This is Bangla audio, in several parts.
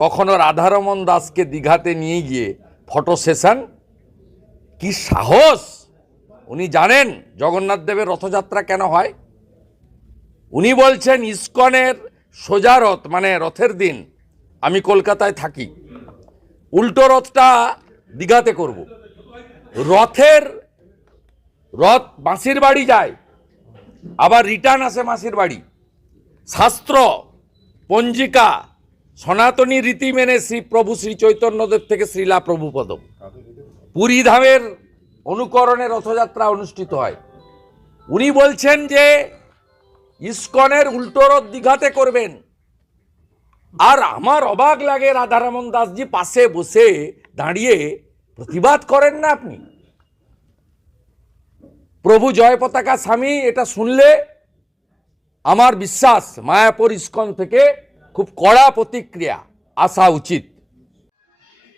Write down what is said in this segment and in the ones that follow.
কখনো রাধারমন দাসকে দীঘাতে নিয়ে গিয়ে ফটো সেশন কি সাহস? উনি জানেন জগন্নাথ দেবের রথযাত্রা কেন হয়? উনি বলছেন, ইস্কনের সোজা রথ মানে রথের দিন আমি কলকাতায় থাকি, উল্টো রথটা দীঘাতে করব। রথের, রথ মাসির বাড়ি যায়, আবার রিটার্ন আসে মাসির বাড়ি। শাস্ত্র, পঞ্জিকা সনাতনী রীতি মেনে শ্রী প্রভু শ্রী চৈতন্যদেব থেকে শ্রীলা প্রভুপদ পুরী ধামের অনুকরণে রথযাত্রা অনুষ্ঠিত হয়। উনি বলছেন যে, ইস্কনের উল্টো রথ দীঘাতে করবেন। আর আমার অবাক লাগে রাধারামন দাসজি পাশে বসে দাঁড়িয়ে প্রতিবাদ করেন না আপনি? প্রভু জয় পতাকা স্বামী, এটা শুনলে আমার বিশ্বাস মায়াপুর ইস্কন থেকে খুব কড়া প্রতিক্রিয়া, আসা উচিত।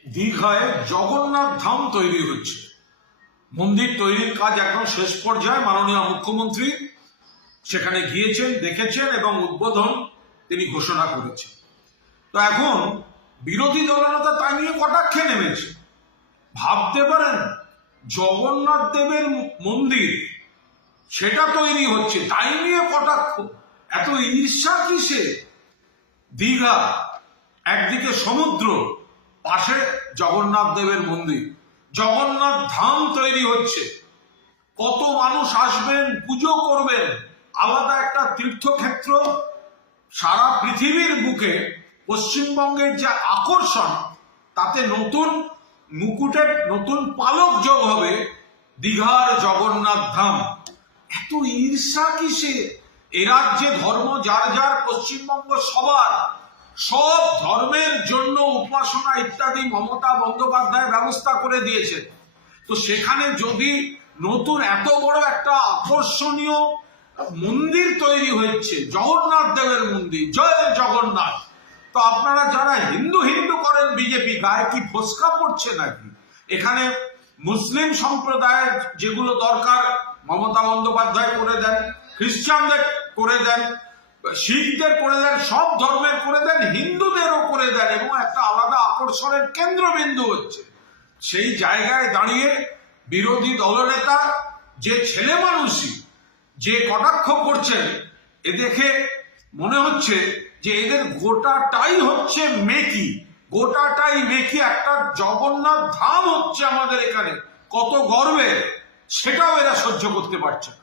দীঘায় জগন্নাথ ধাম তৈরি হচ্ছে। মন্দির তৈরির কাজ এখন শেষ পর্যায়ে, মাননীয় মুখ্যমন্ত্রী সেখানে গিয়েছেন, দেখেছেন এবং উদ্বোধন তিনি ঘোষণা করেছেন। তো এখন বিরোধী দলনেতা তাই নিয়ে কটাক্ষে নেমেছে? ভাবতে পারেন, জগন্নাথ দেবের মন্দির সেটা তৈরি হচ্ছে, তাই নিয়ে কটাক্ষ? এত ঈর্ষা কিসে দীঘা, একদিকে সমুদ্র, পাশে জগন্নাথ দেবের মন্দির। জগন্নাথ ধাম তৈরি হচ্ছে। কত মানুষ আসবেন, পুজো করবেন, আলাদা একটা তীর্থক্ষেত্র। সারা পৃথিবীর বুকে পশ্চিমবঙ্গের যে আকর্ষণ, তাতে নতুন মুকুটের, নতুন পালক যোগ হবে দীঘার জগন্নাথ ধাম। এত ঈর্ষা কিসে এ রাজ্যে ধর্ম যার যার পশ্চিমবঙ্গ সবার, সব ধর্মের জন্য উপাসনা ইত্যাদি মমতা বন্দ্যোপাধ্যায় ব্যবস্থা করে দিয়েছেন। তো সেখানে যদি নতুন এত বড় একটা আকর্ষণীয় মন্দির তৈরি হচ্ছে, জগন্নাথ দেবের মন্দির, জয় জগন্নাথ, তো আপনারা যারা হিন্দু হিন্দু করেন বিজেপি, গায়ে কি ফসকা পড়ছে নাকি? এখানে মুসলিম সম্প্রদায়ের যেগুলো দরকার, মমতা বন্দ্যোপাধ্যায় করে দেন, খ্রিস্টানদের করে দেন, শিখদের করে দেন, সব ধর্মের করে দেন, হিন্দুদেরও করে দেন, এবং একটা আলাদা আকর্ষণের কেন্দ্রবিন্দু হচ্ছে। সেই জায়গায় দাঁড়িয়ে বিরোধী দলনেতা, যে ছেলে মানুষই, যে কটাক্ষ করছেন, এ দেখে মনে হচ্ছে যে এদের গোটাটাই হচ্ছে মেকি। গোটাটাই মেকি, একটা জগন্নাথ ধাম হচ্ছে আমাদের এখানে। কত গর্বের সেটাও এরা সহ্য করতে পারছে না।